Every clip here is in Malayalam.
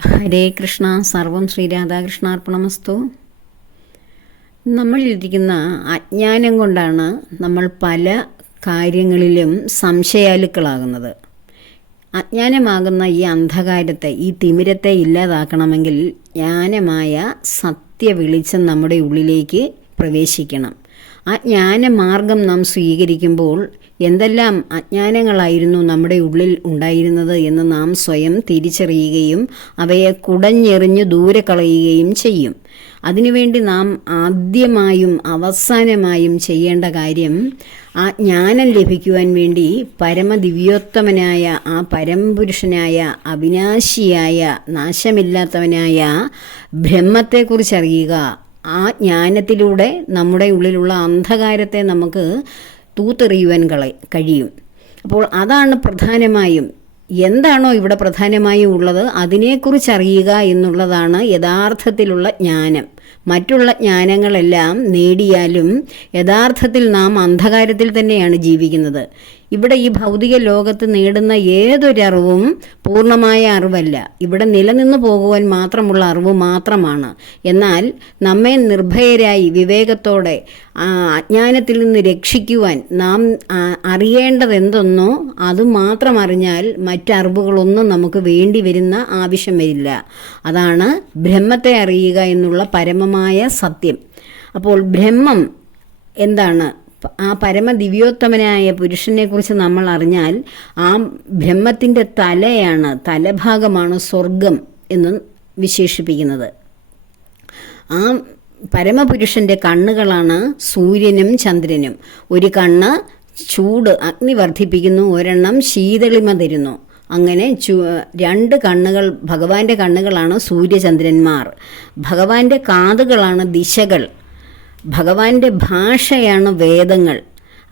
ഹരേ കൃഷ്ണ സർവം ശ്രീ രാധാകൃഷ്ണാർപ്പണമസ്തു. നമ്മളിരിക്കുന്ന അജ്ഞാനം കൊണ്ടാണ് നമ്മൾ പല കാര്യങ്ങളിലും സംശയാലുക്കളാകുന്നത്. അജ്ഞാനമാകുന്ന ഈ അന്ധകാരത്തെ ഈ തിമിരത്തെ ഇല്ലാതാക്കണമെങ്കിൽ ജ്ഞാനമായ സത്യ വെളിച്ചം നമ്മുടെ ഉള്ളിലേക്ക് പ്രവേശിക്കണം. ആ ജ്ഞാനമാർഗം നാം സ്വീകരിക്കുമ്പോൾ എന്തെല്ലാം അജ്ഞാനങ്ങളായിരുന്നു നമ്മുടെ ഉള്ളിൽ ഉണ്ടായിരുന്നത് എന്ന് നാം സ്വയം തിരിച്ചറിയുകയും അവയെ കുടഞ്ഞെറിഞ്ഞ് ദൂരെ കളയുകയും ചെയ്യും. അതിനുവേണ്ടി നാം ആദ്യമായും അവസാനമായും ചെയ്യേണ്ട കാര്യം ആ ജ്ഞാനം ലഭിക്കുവാൻ വേണ്ടി പരമദിവ്യോത്തമനായ ആ പരമപുരുഷനായ അവിനാശിയായ നാശമില്ലാത്തവനായ ബ്രഹ്മത്തെക്കുറിച്ചറിയുക. ആ ജ്ഞാനത്തിലൂടെ നമ്മുടെ ഉള്ളിലുള്ള അന്ധകാരത്തെ നമുക്ക് തൂത്തെറിയുവാൻ കഴിയും. അപ്പോൾ അതാണ് പ്രധാനമായും എന്താണോ ഇവിടെ പ്രധാനമായും ഉള്ളത് അതിനെക്കുറിച്ച് അറിയുക എന്നുള്ളതാണ് യഥാർത്ഥത്തിലുള്ള ജ്ഞാനം. മറ്റുള്ള ജ്ഞാനങ്ങളെല്ലാം നേടിയാലും യഥാർത്ഥത്തിൽ നാം അന്ധകാരത്തിൽ തന്നെയാണ് ജീവിക്കുന്നത്. ഇവിടെ ഈ ഭൗതിക ലോകത്ത് നേടുന്ന ഏതൊരറിവും പൂർണമായ അറിവല്ല. ഇവിടെ നിലനിന്ന് പോകുവാൻ മാത്രമുള്ള അറിവ് മാത്രമാണ്. എന്നാൽ നമ്മെ നിർഭയരായി വിവേകത്തോടെ അജ്ഞാനത്തിൽ നിന്ന് രക്ഷിക്കുവാൻ നാം അറിയേണ്ടത് എന്തെന്നോ അത് മാത്രം അറിഞ്ഞാൽ മറ്ററിവുകളൊന്നും നമുക്ക് വേണ്ടി വരുന്ന ആവശ്യം വരില്ല അതാണ് ബ്രഹ്മത്തെ അറിയുക എന്നുള്ള പരമമായ സത്യം. അപ്പോൾ ബ്രഹ്മം എന്താണ്? ആ പരമദിവ്യോത്തമനായ പുരുഷനെക്കുറിച്ച് നമ്മൾ അറിഞ്ഞാൽ ആ ബ്രഹ്മത്തിന്റെ തലയാണ് തലഭാഗമാണ് സ്വർഗം എന്ന് വിശേഷിപ്പിക്കുന്നത്. ആ പരമപുരുഷന്റെ കണ്ണുകളാണ് സൂര്യനും ചന്ദ്രനും. ഒരു കണ്ണ് ചൂട് അഗ്നി വർദ്ധിപ്പിക്കുന്നു ഒരെണ്ണം ശീതളിമ തരുന്നു. അങ്ങനെ ചു രണ്ട് കണ്ണുകൾ ഭഗവാന്റെ കണ്ണുകളാണ് സൂര്യചന്ദ്രന്മാർ. ഭഗവാന്റെ കാതുകളാണ് ദിശകൾ. ഭഗവാന്റെ ഭാഷയാണ് വേദങ്ങൾ.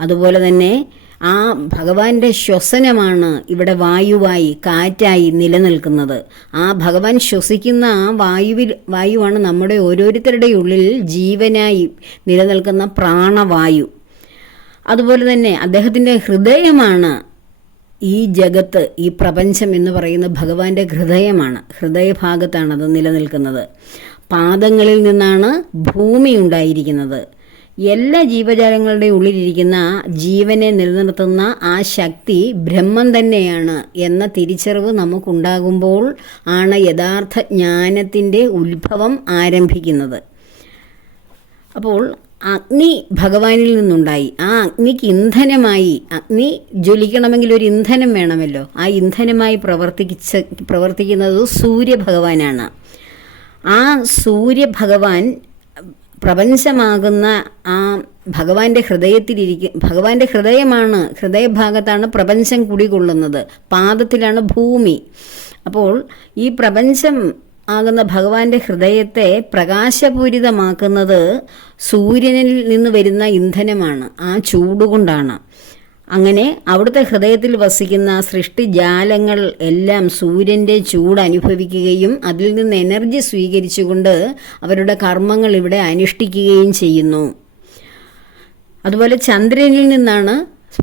അതുപോലെ തന്നെ ആ ഭഗവാന്റെ ശ്വസനമാണ് ഇവിടെ വായുവായി കാറ്റായി നിലനിൽക്കുന്നത്. ആ ഭഗവാൻ ശ്വസിക്കുന്ന ആ വായുവിൽ വായുവാണ് നമ്മുടെ ഓരോരുത്തരുടെ ഉള്ളിൽ ജീവനായി നിലനിൽക്കുന്ന പ്രാണവായു. അതുപോലെ തന്നെ അദ്ദേഹത്തിന്റെ ഹൃദയമാണ് ഈ ജഗത്ത് ഈ പ്രപഞ്ചം എന്ന് പറയുന്ന ഭഗവാന്റെ ഹൃദയമാണ്. ഹൃദയഭാഗത്താണ് അത് നിലനിൽക്കുന്നത്. പാദങ്ങളിൽ നിന്നാണ് ഭൂമി ഉണ്ടായിരിക്കുന്നത്. എല്ലാ ജീവജാലങ്ങളുടെ ഉള്ളിലിരിക്കുന്ന ജീവനെ നിലനിർത്തുന്ന ആ ശക്തി ബ്രഹ്മം തന്നെയാണ് എന്ന തിരിച്ചറിവ് നമുക്കുണ്ടാകുമ്പോൾ ആണ് യഥാർത്ഥ ജ്ഞാനത്തിന്റെ ഉത്ഭവം ആരംഭിക്കുന്നത്. അപ്പോൾ അഗ്നി ഭഗവാനിൽ നിന്നുണ്ടായി. ആ അഗ്നിക്ക് ഇന്ധനമായി അഗ്നി ജ്വലിക്കണമെങ്കിൽ ഒരു ഇന്ധനം വേണമല്ലോ. ആ ഇന്ധനമായി പ്രവർത്തിച്ച പ്രവർത്തിക്കുന്നത് സൂര്യഭഗവാനാണ്. ആ സൂര്യഭഗവാൻ പ്രപഞ്ചമാകുന്ന ആ ഭഗവാന്റെ ഹൃദയത്തിലിരിക്കും ഭഗവാന്റെ ഹൃദയമാണ് ഹൃദയഭാഗത്താണ് പ്രപഞ്ചം കുടികൊള്ളുന്നത് പാദത്തിലാണ് ഭൂമി. അപ്പോൾ ഈ പ്രപഞ്ചം ആകുന്ന ഭഗവാന്റെ ഹൃദയത്തെ പ്രകാശപൂരിതമാക്കുന്നത് സൂര്യനിൽ നിന്ന് വരുന്ന ഇന്ധനമാണ് ആ ചൂടുകൊണ്ടാണ്. അങ്ങനെ അവിടുത്തെ ഹൃദയത്തിൽ വസിക്കുന്ന സൃഷ്ടിജാലങ്ങൾ എല്ലാം സൂര്യന്റെ ചൂട് അനുഭവിക്കുകയും അതിൽ നിന്ന് എനർജി സ്വീകരിച്ചുകൊണ്ട് അവരുടെ കർമ്മങ്ങൾ ഇവിടെ അനുഷ്ഠിക്കുകയും ചെയ്യുന്നു. അതുപോലെ ചന്ദ്രനിൽ നിന്നാണ്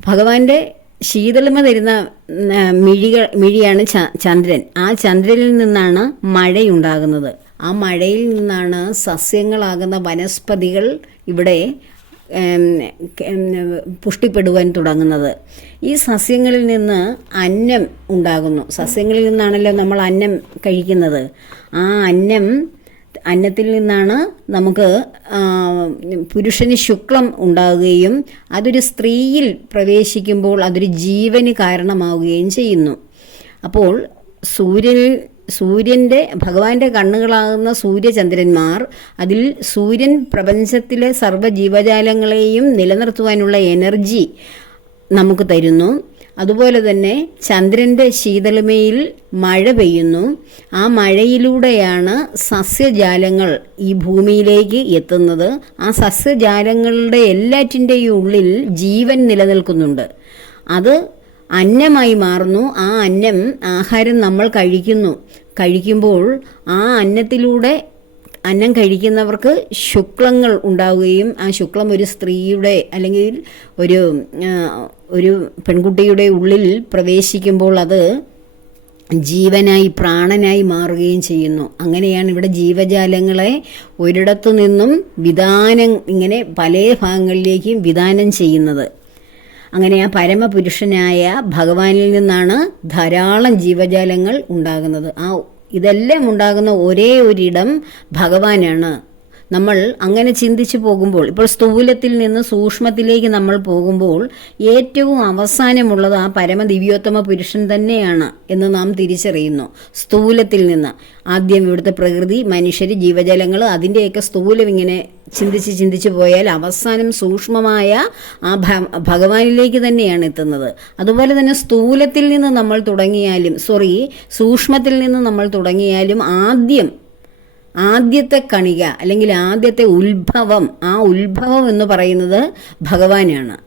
ഭഗവാന്റെ ശീതളിമ തരുന്ന മിഴികൾ മിഴിയാണ് ചന്ദ്രൻ. ആ ചന്ദ്രനിൽ നിന്നാണ് മഴയുണ്ടാകുന്നത്. ആ മഴയിൽ നിന്നാണ് സസ്യങ്ങളാകുന്ന വനസ്പതികൾ ഇവിടെ പുഷ്ടിപ്പെടുവാൻ തുടങ്ങുന്നത്. ഈ സസ്യങ്ങളിൽ നിന്ന് അന്നം ഉണ്ടാകുന്നു. സസ്യങ്ങളിൽ നിന്നാണല്ലോ നമ്മൾ അന്നം കഴിക്കുന്നത്. ആ അന്നം അന്നത്തിൽ നിന്നാണ് നമുക്ക് പുരുഷന് ശുക്ലം ഉണ്ടാകുകയും അതൊരു സ്ത്രീയിൽ പ്രവേശിക്കുമ്പോൾ അതൊരു ജീവന് കാരണമാവുകയും ചെയ്യുന്നു. അപ്പോൾ സൂര്യനിൽ സൂര്യന്റെ ഭഗവാന്റെ കണ്ണുകളാകുന്ന സൂര്യചന്ദ്രന്മാർ അതിൽ സൂര്യൻ പ്രപഞ്ചത്തിലെ സർവ ജീവജാലങ്ങളെയും നിലനിർത്തുവാനുള്ള എനർജി നമുക്ക് തരുന്നു. അതുപോലെ തന്നെ ചന്ദ്രന്റെ ശീതളിമയിൽ മഴ പെയ്യുന്നു. ആ മഴയിലൂടെയാണ് സസ്യജാലങ്ങൾ ഈ ഭൂമിയിലേക്ക് എത്തുന്നത്. ആ സസ്യജാലങ്ങളുടെ എല്ലാറ്റിന്റെയും ഉള്ളിൽ ജീവൻ നിലനിൽക്കുന്നുണ്ട്. അത് അന്നമായി മാറുന്നു. ആ അന്നം ആഹാരം നമ്മൾ കഴിക്കുന്നു. കഴിക്കുമ്പോൾ ആ അന്നത്തിലൂടെ അന്നം കഴിക്കുന്നവർക്ക് ശുക്ലങ്ങൾ ഉണ്ടാവുകയും ആ ശുക്ലം ഒരു സ്ത്രീയുടെ അല്ലെങ്കിൽ ഒരു ഒരു പെൺകുട്ടിയുടെ ഉള്ളിൽ പ്രവേശിക്കുമ്പോൾ അത് ജീവനായി പ്രാണനായി മാറുകയും ചെയ്യുന്നു. അങ്ങനെയാണ് ഇവിടെ ജീവജാലങ്ങളെ ഒരിടത്തു നിന്നും വിധാനം ഇങ്ങനെ പല ഭാഗങ്ങളിലേക്കും വിധാനം ചെയ്യുന്നത്. അങ്ങനെ ആ പരമപുരുഷനായ ഭഗവാനിൽ നിന്നാണ് ധാരാളം ജീവജാലങ്ങൾ ഉണ്ടാകുന്നത്. ആ ഇതെല്ലാം ഉണ്ടാകുന്ന ഒരേ ഒരിടം ഭഗവാനാണ്. നമ്മൾ അങ്ങനെ ചിന്തിച്ചു പോകുമ്പോൾ ഇപ്പോൾ സ്ഥൂലത്തിൽ നിന്ന് സൂക്ഷ്മത്തിലേക്ക് നമ്മൾ പോകുമ്പോൾ ഏറ്റവും അവസാനമുള്ളത് ആ പരമദിവ്യോത്തമ പുരുഷൻ തന്നെയാണ് എന്ന് നാം തിരിച്ചറിയുന്നു. സ്ഥൂലത്തിൽ നിന്ന്. ആദ്യം ഇവിടുത്തെ പ്രകൃതി മനുഷ്യർ ജീവജലങ്ങൾ അതിന്റെയൊക്കെ സ്ഥൂലം ഇങ്ങനെ ചിന്തിച്ച് ചിന്തിച്ച് പോയാൽ അവസാനം സൂക്ഷ്മമായ ആ ഭഗവാനിലേക്ക് തന്നെയാണ് എത്തുന്നത്. അതുപോലെ തന്നെ സ്ഥൂലത്തിൽ നിന്ന് നമ്മൾ തുടങ്ങിയാലും സോറി സൂക്ഷ്മത്തിൽ നിന്ന് നമ്മൾ തുടങ്ങിയാലും ആദ്യം ആദ്യത്തെ കണിക അല്ലെങ്കിൽ ആദ്യത്തെ ഉത്ഭവം ആ ഉത്ഭവം എന്ന് പറയുന്നത് ഭഗവാനാണ്.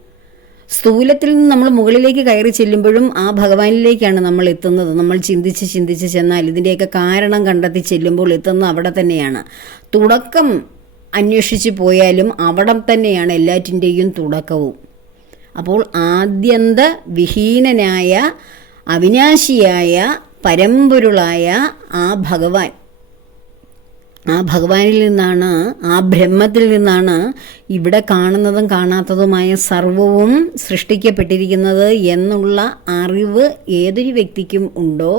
സ്ഥൂലത്തിൽ നിന്ന് നമ്മൾ മുകളിലേക്ക് കയറി ചെല്ലുമ്പോഴും ആ ഭഗവാനിലേക്കാണ് നമ്മൾ എത്തുന്നത്. നമ്മൾ ചിന്തിച്ച് ചിന്തിച്ച് ചെന്നാൽ ഇതിന്റെയൊക്കെ കാരണം കണ്ടെത്തി ചെല്ലുമ്പോൾ എത്തുന്നത് അവിടെ തന്നെയാണ്. തുടക്കം അന്വേഷിച്ച് പോയാലും അവിടെ തന്നെയാണ് എല്ലാറ്റിന്റെയും തുടക്കവും. അപ്പോൾ ആദ്യന്ത വിഹീനനായ അവിനാശിയായ പരമ്പൊരുളായ ആ ഭഗവാൻ. ആ ഭഗവാനിൽ നിന്നാണ് ആ ബ്രഹ്മത്തിൽ നിന്നാണ് ഇവിടെ കാണുന്നതും കാണാത്തതുമായ സർവവും സൃഷ്ടിക്കപ്പെട്ടിരിക്കുന്നത് എന്നുള്ള അറിവ് ഏതൊരു വ്യക്തിക്കും ഉണ്ടോ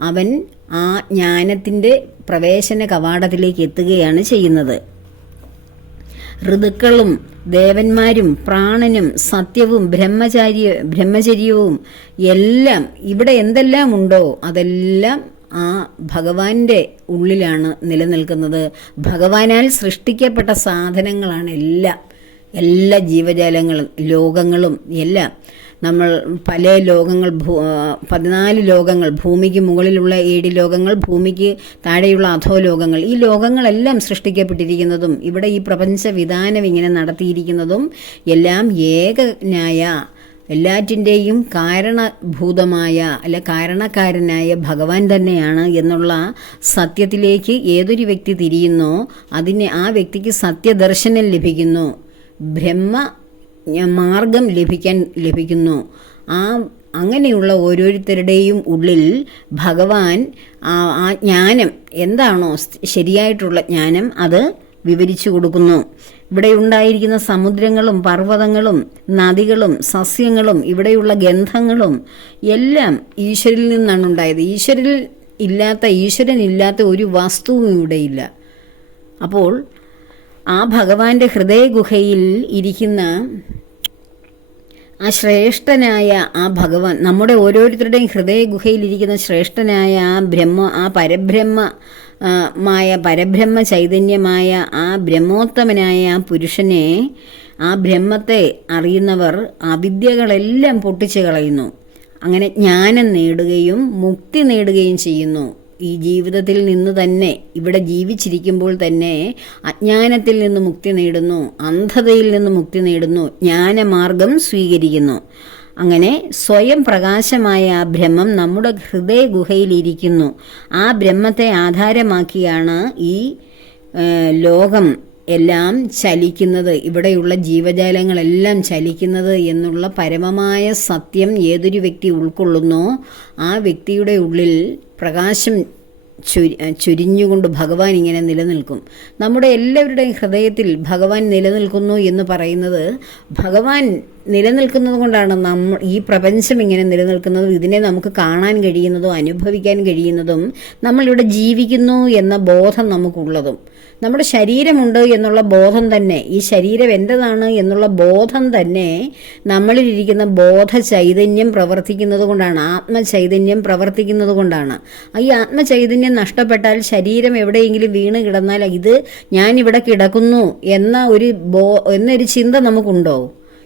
അവൻ ആ ജ്ഞാനത്തിന്റെ പ്രവേശന കവാടത്തിലേക്ക് എത്തുകയാണ് ചെയ്യുന്നത്. ഋതുക്കളും ദേവന്മാരും പ്രാണനും സത്യവും ബ്രഹ്മചാര്യ ബ്രഹ്മചര്യവും എല്ലാം ഇവിടെ എന്തെല്ലാം ഉണ്ടോ അതെല്ലാം ആ ഭഗവാന്റെ ഉള്ളിലാണ് നിലനിൽക്കുന്നത്. ഭഗവാനാൽ സൃഷ്ടിക്കപ്പെട്ട സാധനങ്ങളാണ് എല്ലാം. എല്ലാ ജീവജാലങ്ങളും ലോകങ്ങളും എല്ലാം. നമ്മൾ പല ലോകങ്ങൾ ഭൂ പതിനാല് ലോകങ്ങൾ ഭൂമിക്ക് മുകളിലുള്ള ഏഴ് ലോകങ്ങൾ ഭൂമിക്ക് താഴെയുള്ള അധോ ലോകങ്ങൾ ഈ ലോകങ്ങളെല്ലാം സൃഷ്ടിക്കപ്പെട്ടിരിക്കുന്നതും ഇവിടെ ഈ പ്രപഞ്ച വിധാനം ഇങ്ങനെ നടത്തിയിരിക്കുന്നതും എല്ലാം ഏകനായ എല്ലാറ്റിന്റെയും കാരണഭൂതമായ അല്ല കാരണക്കാരനായ ഭഗവാൻ തന്നെയാണ് എന്നുള്ള സത്യത്തിലേക്ക് ഏതൊരു വ്യക്തി തിരിയുന്നോ അതിനെ ആ വ്യക്തിക്ക് സത്യദർശനം ലഭിക്കുന്നു. ബ്രഹ്മ മാർഗം ലഭിക്കാൻ ലഭിക്കുന്നു. ആ അങ്ങനെയുള്ള ഓരോരുത്തരുടെയും ഉള്ളിൽ ഭഗവാൻ ആ ജ്ഞാനം എന്താണോ ശരിയായിട്ടുള്ള ജ്ഞാനം അത് വിവരിച്ചു കൊടുക്കുന്നു. ഇവിടെ ഉണ്ടായിരിക്കുന്ന സമുദ്രങ്ങളും പർവതങ്ങളും നദികളും സസ്യങ്ങളും ഇവിടെയുള്ള ഗന്ധങ്ങളും എല്ലാം ഈശ്വരിൽ നിന്നാണ് ഉണ്ടായത്. ഈശ്വരിൽ ഇല്ലാത്ത ഈശ്വരൻ ഇല്ലാത്ത ഒരു വസ്തുവും ഇവിടെയില്ല. അപ്പോൾ ആ ഭഗവാന്റെ ഹൃദയഗുഹയിൽ ഇരിക്കുന്ന ആ ശ്രേഷ്ഠനായ ആ ഭഗവാൻ നമ്മുടെ ഓരോരുത്തരുടെയും ഹൃദയഗുഹയിലിരിക്കുന്ന ശ്രേഷ്ഠനായ ആ ബ്രഹ്മ ആ പരബ്രഹ്മ മായ പരബ്രഹ്മ ചൈതന്യമായ ആ ബ്രഹ്മോത്തമനായ ആ പുരുഷനെ ആ ബ്രഹ്മത്തെ അറിയുന്നവർ അവിദ്യകളെല്ലാം പൊട്ടിച്ചു കളയുന്നു. അങ്ങനെ ജ്ഞാനം നേടുകയും മുക്തി നേടുകയും ചെയ്യുന്നു. ഈ ജീവിതത്തിൽ നിന്ന് തന്നെ ഇവിടെ ജീവിച്ചിരിക്കുമ്പോൾ തന്നെ അജ്ഞാനത്തിൽ നിന്ന് മുക്തി നേടുന്നു അന്ധതയിൽ നിന്ന് മുക്തി നേടുന്നു ജ്ഞാനമാർഗം സ്വീകരിക്കുന്നു. അങ്ങനെ സ്വയം പ്രകാശമായ ആ ബ്രഹ്മം നമ്മുടെ ഹൃദയ ഗുഹയിലിരിക്കുന്നു ആ ബ്രഹ്മത്തെ ആധാരമാക്കിയാണ് ഈ ലോകം എല്ലാം ചലിക്കുന്നത്. ഇവിടെയുള്ള ജീവജാലങ്ങളെല്ലാം ചലിക്കുന്നത് എന്നുള്ള പരമമായ സത്യം ഏതൊരു വ്യക്തി ഉൾക്കൊള്ളുന്നോ ആ വ്യക്തിയുടെ ഉള്ളിൽ പ്രകാശം ചുരിഞ്ഞുകൊണ്ട് ഭഗവാൻ ഇങ്ങനെ നിലനിൽക്കും. നമ്മുടെ എല്ലാവരുടെയും ഹൃദയത്തിൽ ഭഗവാൻ നിലനിൽക്കുന്നു എന്ന് പറയുന്നത് ഭഗവാൻ നിലനിൽക്കുന്നത് കൊണ്ടാണ് നമ്മൾ ഈ പ്രപഞ്ചം ഇങ്ങനെ നിലനിൽക്കുന്നതും ഇതിനെ നമുക്ക് കാണാൻ കഴിയുന്നതും അനുഭവിക്കാൻ കഴിയുന്നതും നമ്മളിവിടെ ജീവിക്കുന്നു എന്ന ബോധം നമുക്കുള്ളതും. നമ്മുടെ ശരീരമുണ്ട് എന്നുള്ള ബോധം തന്നെ. ഈ ശരീരം എന്റെതാണ് എന്നുള്ള ബോധം തന്നെ നമ്മളിലിരിക്കുന്ന ബോധ ചൈതന്യം പ്രവർത്തിക്കുന്നത് കൊണ്ടാണ് ആത്മചൈതന്യം പ്രവർത്തിക്കുന്നത് കൊണ്ടാണ്. ഈ ആത്മചൈതന്യം നഷ്ടപ്പെട്ടാൽ ശരീരം എവിടെയെങ്കിലും വീണ് കിടന്നാൽ ഇത് ഞാനിവിടെ കിടക്കുന്നു എന്ന ഒരു ബോ എന്നൊരു ചിന്ത നമുക്കുണ്ടോ?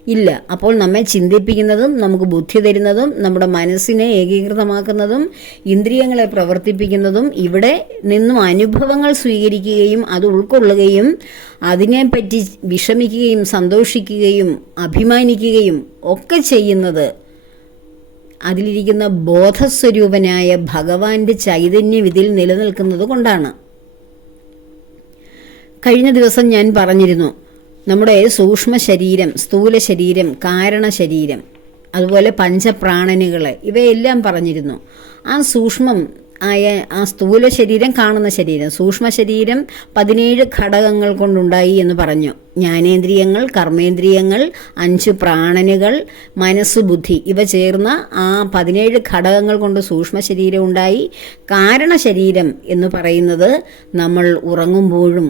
ഇല്ല. അപ്പോൾ നമ്മെ ചിന്തിപ്പിക്കുന്നതും നമുക്ക് ബുദ്ധി തരുന്നതും നമ്മുടെ മനസ്സിനെ ഏകീകൃതമാക്കുന്നതും ഇന്ദ്രിയങ്ങളെ പ്രവർത്തിപ്പിക്കുന്നതും ഇവിടെ നിന്നും അനുഭവങ്ങൾ സ്വീകരിക്കുകയും അത് ഉൾക്കൊള്ളുകയും അതിനെപ്പറ്റി വിഷമിക്കുകയും സന്തോഷിക്കുകയും അഭിമാനിക്കുകയും ഒക്കെ ചെയ്യുന്നത് അതിലിരിക്കുന്ന ബോധസ്വരൂപനായ ഭഗവാന്റെ ചൈതന്യം ഇതിൽ നിലനിൽക്കുന്നത് കൊണ്ടാണ്. കഴിഞ്ഞ ദിവസം ഞാൻ പറഞ്ഞിരുന്നു നമ്മുടെ സൂക്ഷ്മ ശരീരം സ്ഥൂല ശരീരം കാരണ ശരീരം അതുപോലെ പഞ്ചപ്രാണനുകൾ ഇവയെല്ലാം പറഞ്ഞിരുന്നു. ആ സൂക്ഷ്മം ആയ ആ സ്ഥൂല ശരീരം കാണുന്ന ശരീരം സൂക്ഷ്മ ശരീരം പതിനേഴ് ഘടകങ്ങൾ കൊണ്ടുണ്ടായി എന്ന് പറഞ്ഞു. ജ്ഞാനേന്ദ്രിയങ്ങൾ കർമ്മേന്ദ്രിയങ്ങൾ അഞ്ച് പ്രാണനുകൾ മനസ്സ് ബുദ്ധി ഇവ ചേർന്ന ആ പതിനേഴ് ഘടകങ്ങൾ കൊണ്ട് സൂക്ഷ്മ ശരീരം ഉണ്ടായി. കാരണ ശരീരം എന്ന് പറയുന്നത് നമ്മൾ ഉറങ്ങുമ്പോഴും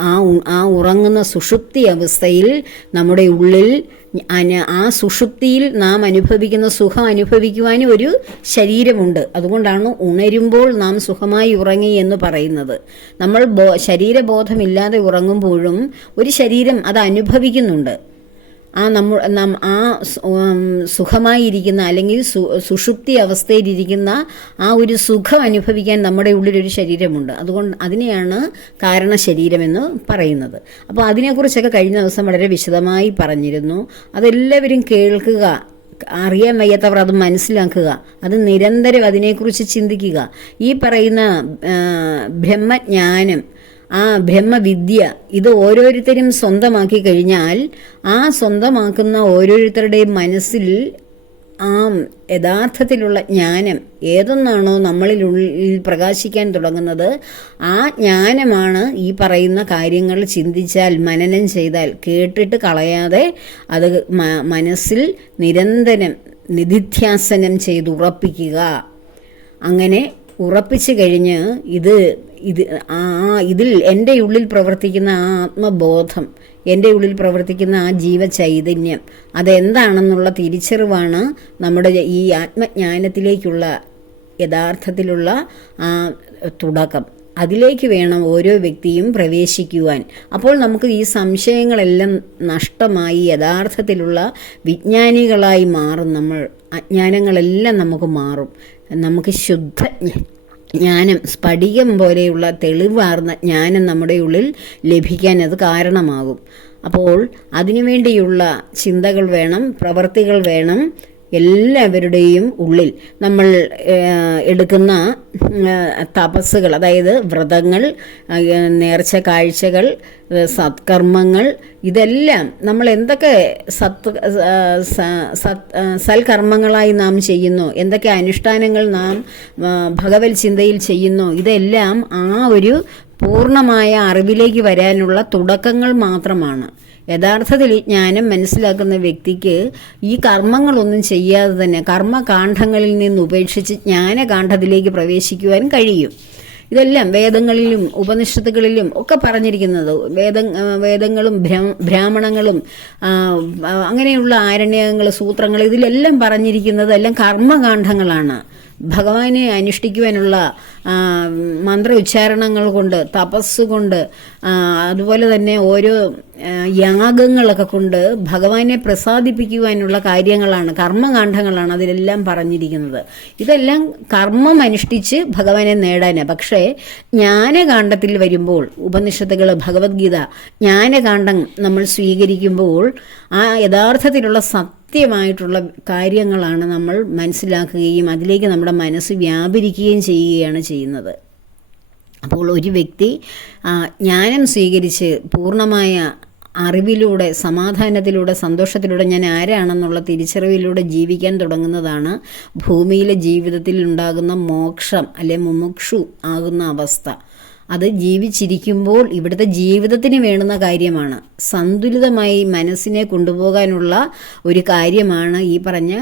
ആ ആ ഉറങ്ങുന്ന സുഷുപ്തി അവസ്ഥയിൽ നമ്മുടെ ഉള്ളിൽ ആ സുഷുപ്തിയിൽ നാം അനുഭവിക്കുന്ന സുഖം അനുഭവിക്കുവാനും ഒരു ശരീരമുണ്ട്. അതുകൊണ്ടാണ് ഉണരുമ്പോൾ നാം സുഖമായി ഉറങ്ങി എന്ന് പറയുന്നത്. നമ്മൾ ശരീരബോധമില്ലാതെ ഉറങ്ങുമ്പോഴും ഒരു ശരീരം അത് അനുഭവിക്കുന്നുണ്ട്. ആ നമ്മ നം ആ സുഖമായിരിക്കുന്ന അല്ലെങ്കിൽ സുഷുപ്തി അവസ്ഥയിലിരിക്കുന്ന ആ ഒരു സുഖം അനുഭവിക്കാൻ നമ്മുടെ ഉള്ളിലൊരു ശരീരമുണ്ട്. അതുകൊണ്ട് അതിനെയാണ് കാരണ ശരീരമെന്ന് പറയുന്നത്. അപ്പോൾ അതിനെക്കുറിച്ചൊക്കെ കഴിഞ്ഞ ദിവസം വളരെ വിശദമായി പറഞ്ഞിരുന്നു. അതെല്ലാവരും കേൾക്കുക അറിയാൻ വയ്യാത്തവർ അത് മനസ്സിലാക്കുക അത് നിരന്തരം അതിനെക്കുറിച്ച് ചിന്തിക്കുക. ഈ പറയുന്ന ബ്രഹ്മജ്ഞാനം ആ ബ്രഹ്മവിദ്യ ഇത് ഓരോരുത്തരും സ്വന്തമാക്കി കഴിഞ്ഞാൽ ആ സ്വന്തമാക്കുന്ന ഓരോരുത്തരുടെയും മനസ്സിൽ ആ യഥാർത്ഥത്തിലുള്ള ജ്ഞാനം ഏതൊന്നാണോ നമ്മളിൽ പ്രകാശിക്കാൻ തുടങ്ങുന്നത് ആ ജ്ഞാനമാണ് ഈ പറയുന്ന കാര്യങ്ങൾ ചിന്തിച്ചാൽ മനനം ചെയ്താൽ കേട്ടിട്ട് കളയാതെ അത് മനസ്സിൽ നിരന്തരം നിധിധ്യാസനം ചെയ്ത് ഉറപ്പിക്കുക അങ്ങനെ ഉറപ്പിച്ചു കഴിഞ്ഞ് ഇത് ഇത് ആ ഇതിൽ എന്റെ ഉള്ളിൽ പ്രവർത്തിക്കുന്ന ആ ആത്മബോധം എന്റെ ഉള്ളിൽ പ്രവർത്തിക്കുന്ന ആ ജീവചൈതന്യം അതെന്താണെന്നുള്ള തിരിച്ചറിവാണ് നമ്മുടെ ഈ ആത്മജ്ഞാനത്തിലേക്കുള്ള യഥാർത്ഥത്തിലുള്ള ആ തുടക്കം. അതിലേക്ക് വേണം ഓരോ വ്യക്തിയും പ്രവേശിക്കുവാൻ. അപ്പോൾ നമുക്ക് ഈ സംശയങ്ങളെല്ലാം നഷ്ടമായി യഥാർത്ഥത്തിലുള്ള വിജ്ഞാനികളായി മാറും നമ്മൾ. അജ്ഞാനങ്ങളെല്ലാം നമുക്ക് മാറും. നമുക്ക് ശുദ്ധ ജ്ഞാനം സ്ഫടികം പോലെയുള്ള തെളിവാർന്ന ജ്ഞാനം നമ്മുടെ ഉള്ളിൽ ലഭിക്കാൻ അത് കാരണമാകും. അപ്പോൾ അതിനുവേണ്ടിയുള്ള ചിന്തകൾ വേണം പ്രവർത്തികൾ വേണം എല്ലാവരുടെയും ഉള്ളിൽ നമ്മൾ എടുക്കുന്ന തപസ്സുകൾ അതായത് വ്രതങ്ങൾ നേർച്ച കാഴ്ചകൾ സത്കർമ്മങ്ങൾ ഇതെല്ലാം നമ്മൾ എന്തൊക്കെ സത് സൽക്കർമ്മങ്ങളായി നാം ചെയ്യുന്നു എന്തൊക്കെ അനുഷ്ഠാനങ്ങൾ നാം ഭഗവത് ചിന്തയിൽ ചെയ്യുന്നു ഇതെല്ലാം ആ ഒരു പൂർണമായ അറിവിലേക്ക് വരാനുള്ള തുടക്കങ്ങൾ മാത്രമാണ്. യഥാർത്ഥത്തിൽ ജ്ഞാനം മനസ്സിലാക്കുന്ന വ്യക്തിക്ക് ഈ കർമ്മങ്ങളൊന്നും ചെയ്യാതെ തന്നെ കർമ്മകാന്ഡങ്ങളിൽ നിന്ന് ഉപേക്ഷിച്ച് ജ്ഞാനകാന്ഡത്തിലേക്ക് പ്രവേശിക്കുവാൻ കഴിയും. ഇതെല്ലാം വേദങ്ങളിലും ഉപനിഷത്തുകളിലും ഒക്കെ പറഞ്ഞിരിക്കുന്നത്. വേദ വേദങ്ങളും ബ്രാഹ്മണങ്ങളും അങ്ങനെയുള്ള ആരണ്യങ്ങൾ സൂത്രങ്ങൾ ഇതിലെല്ലാം പറഞ്ഞിരിക്കുന്നത് എല്ലാം കർമ്മകാന്ഡങ്ങളാണ് ഭഗവാനെ അനുഷ്ഠിക്കുവാനുള്ള മന്ത്ര ഉച്ചാരണങ്ങൾ കൊണ്ട് തപസ് കൊണ്ട് അതുപോലെ തന്നെ ഓരോ യാഗങ്ങളൊക്കെ കൊണ്ട് ഭഗവാനെ പ്രസാദിപ്പിക്കുവാനുള്ള കാര്യങ്ങളാണ് കർമ്മകാന്ഡങ്ങളാണ് അതിലെല്ലാം പറഞ്ഞിരിക്കുന്നത്. ഇതെല്ലാം കർമ്മം അനുഷ്ഠിച്ച് ഭഗവാനെ നേടാനാണ് പക്ഷേ ജ്ഞാനകാന്ഡത്തിൽ വരുമ്പോൾ ഉപനിഷത്തുകൾ ഭഗവത്ഗീത ജ്ഞാനകാന്ഡം നമ്മൾ സ്വീകരിക്കുമ്പോൾ ആ യഥാർത്ഥത്തിലുള്ള സത്യമായിട്ടുള്ള കാര്യങ്ങളാണ് നമ്മൾ മനസ്സിലാക്കുകയും അതിലേക്ക് നമ്മുടെ മനസ്സ് വ്യാപരിക്കുകയും ചെയ്യുകയാണ് ചെയ്യുന്നത്. അപ്പോൾ ഒരു വ്യക്തി ജ്ഞാനം സ്വീകരിച്ച് പൂർണമായ അറിവിലൂടെ സമാധാനത്തിലൂടെ സന്തോഷത്തിലൂടെ ഞാൻ ആരാണെന്നുള്ള തിരിച്ചറിവിലൂടെ ജീവിക്കാൻ തുടങ്ങുന്നതാണ് ഭൂമിയിലെ ജീവിതത്തിൽ ഉണ്ടാകുന്ന മോക്ഷം അല്ലെ മുമുക്ഷു ആകുന്ന അവസ്ഥ. അത് ജീവിച്ചിരിക്കുമ്പോൾ ഇവിടുത്തെ ജീവിതത്തിന് വേണ്ടുന്ന കാര്യമാണ്. സന്തുലിതമായി മനസ്സിനെ കൊണ്ടുപോകാനുള്ള ഒരു കാര്യമാണ് ഈ പറഞ്ഞ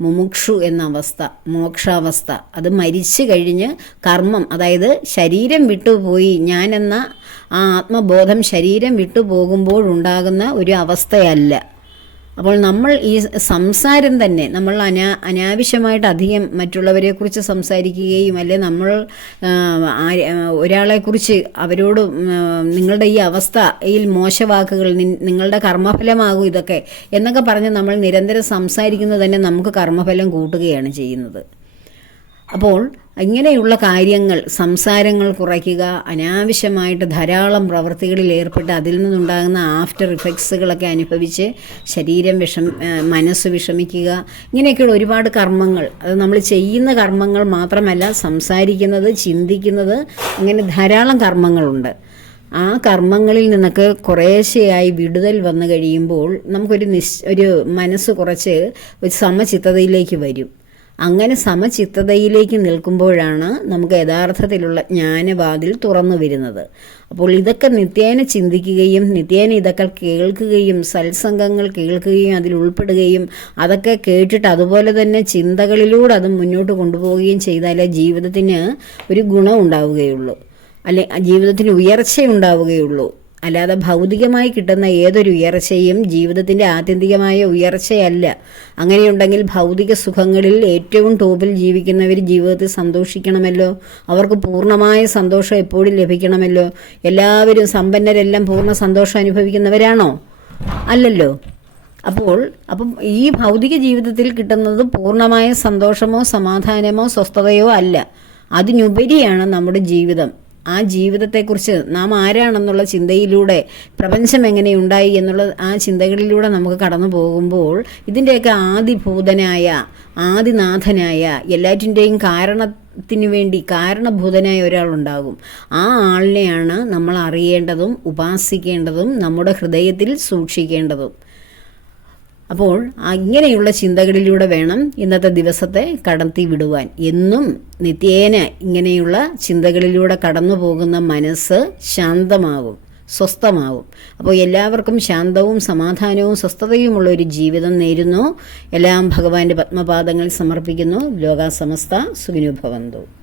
മുമുക്ഷു എന്ന അവസ്ഥ മോക്ഷാവസ്ഥ. അത് മരിച്ചു കഴിഞ്ഞ് കർമ്മം അതായത് ശരീരം വിട്ടുപോയി ഞാനെന്ന ആ ആത്മബോധം ശരീരം വിട്ടുപോകുമ്പോഴുണ്ടാകുന്ന ഒരു അവസ്ഥയല്ല. അപ്പോൾ നമ്മൾ ഈ സംസാരം തന്നെ നമ്മൾ അനാ അനാവശ്യമായിട്ട് അധികം മറ്റുള്ളവരെക്കുറിച്ച് സംസാരിക്കുകയും അല്ലെ നമ്മൾ ഒരാളെ കുറിച്ച് ഒരാളെക്കുറിച്ച് അവരോട് നിങ്ങളുടെ ഈ അവസ്ഥയിൽ മോശവാക്കുകൾ നിങ്ങളുടെ കർമ്മഫലമാകും ഇതൊക്കെ എന്നൊക്കെ പറഞ്ഞ് നമ്മൾ നിരന്തരം സംസാരിക്കുന്നത് തന്നെ നമുക്ക് കർമ്മഫലം കൂട്ടുകയാണ് ചെയ്യുന്നത്. അപ്പോൾ ഇങ്ങനെയുള്ള കാര്യങ്ങൾ സംസാരങ്ങൾ കുറയ്ക്കുക അനാവശ്യമായിട്ട് ധാരാളം പ്രവൃത്തികളിൽ ഏർപ്പെട്ട് അതിൽ നിന്നുണ്ടാകുന്ന ആഫ്റ്റർ ഇഫക്ട്സുകളൊക്കെ അനുഭവിച്ച് ശരീരം വിഷം മനസ്സ് വിഷമിക്കുക ഇങ്ങനെയൊക്കെയുള്ള ഒരുപാട് കർമ്മങ്ങൾ. അത് നമ്മൾ ചെയ്യുന്ന കർമ്മങ്ങൾ മാത്രമല്ല സംസാരിക്കുന്നത് ചിന്തിക്കുന്നത് അങ്ങനെ ധാരാളം കർമ്മങ്ങളുണ്ട്. ആ കർമ്മങ്ങളിൽ നിന്നൊക്കെ കുറേശ്ശെയായി വിടുതൽ വന്നു കഴിയുമ്പോൾ നമുക്കൊരു നിശ് ഒരു മനസ്സ് കുറച്ച് ഒരു സമചിത്തതയിലേക്ക് വരും. അങ്ങനെ സമചിത്തതയിലേക്ക് നിൽക്കുമ്പോഴാണ് നമുക്ക് യഥാർത്ഥത്തിലുള്ള ജ്ഞാനവാതിൽ തുറന്നു വരുന്നത്. അപ്പോൾ ഇതൊക്കെ നിത്യേന ചിന്തിക്കുകയും നിത്യേന ഇതൊക്കെ കേൾക്കുകയും സത്സംഗങ്ങൾ കേൾക്കുകയും അതിൽ ഉൾപ്പെടുകയും അതൊക്കെ കേട്ടിട്ട് അതുപോലെ തന്നെ ചിന്തകളിലൂടെ അത് മുന്നോട്ട് കൊണ്ടുപോവുകയും ചെയ്താലേ ജീവിതത്തിന് ഒരു ഗുണം ഉണ്ടാവുകയുള്ളൂ അല്ലെ ജീവിതത്തിന് ഉയർച്ച ഉണ്ടാവുകയുള്ളൂ അല്ലാതെ ഭൗതികമായി കിട്ടുന്ന ഏതൊരു ഉയർച്ചയും ജീവിതത്തിന്റെ ആത്യന്തികമായ ഉയർച്ചയല്ല. അങ്ങനെയുണ്ടെങ്കിൽ ഭൗതിക സുഖങ്ങളിൽ ഏറ്റവും ടോപ്പിൽ ജീവിക്കുന്നവർ ജീവിതത്തിൽ സന്തോഷിക്കണമല്ലോ? അവർക്ക് പൂർണമായ സന്തോഷം എപ്പോഴും ലഭിക്കണമല്ലോ? എല്ലാവരും സമ്പന്നരെല്ലാം പൂർണ സന്തോഷം അനുഭവിക്കുന്നവരാണോ? അല്ലല്ലോ. അപ്പോൾ അപ്പം ഈ ഭൗതിക ജീവിതത്തിൽ കിട്ടുന്നത് പൂർണമായ സന്തോഷമോ സമാധാനമോ സ്വസ്ഥതയോ അല്ല. അതിനുപരിയാണ് നമ്മുടെ ജീവിതം. ആ ജീവിതത്തെക്കുറിച്ച് നാം ആരാണെന്നുള്ള ചിന്തയിലൂടെ പ്രപഞ്ചം എങ്ങനെയുണ്ടായി എന്നുള്ള ആ ചിന്തകളിലൂടെ നമുക്ക് കടന്നു പോകുമ്പോൾ ഇതിന്റെയൊക്കെ ആദിഭൂതനായ ആദിനാഥനായ എല്ലാറ്റിന്റെയും കാരണത്തിനു വേണ്ടി കാരണഭൂതനായ ഒരാളുണ്ടാകും. ആ ആളിനെയാണ് നമ്മൾ അറിയേണ്ടതും ഉപാസിക്കേണ്ടതും നമ്മുടെ ഹൃദയത്തിൽ സൂക്ഷിക്കേണ്ടതും. അപ്പോൾ അങ്ങനെയുള്ള ചിന്തകളിലൂടെ വേണം ഇന്നത്തെ ദിവസത്തെ കടത്തി വിടുവാൻ. എന്നും നിത്യേന ഇങ്ങനെയുള്ള ചിന്തകളിലൂടെ കടന്നു പോകുന്ന മനസ്സ് ശാന്തമാകും സ്വസ്ഥമാവും. അപ്പോൾ എല്ലാവർക്കും ശാന്തവും സമാധാനവും സ്വസ്ഥതയുമുള്ള ഒരു ജീവിതം നേരുന്നു. എല്ലാം ഭഗവാന്റെ പത്മപാദങ്ങൾ സമർപ്പിക്കുന്നു. ലോകാസമസ്ത സുഖിനുഭവന്തു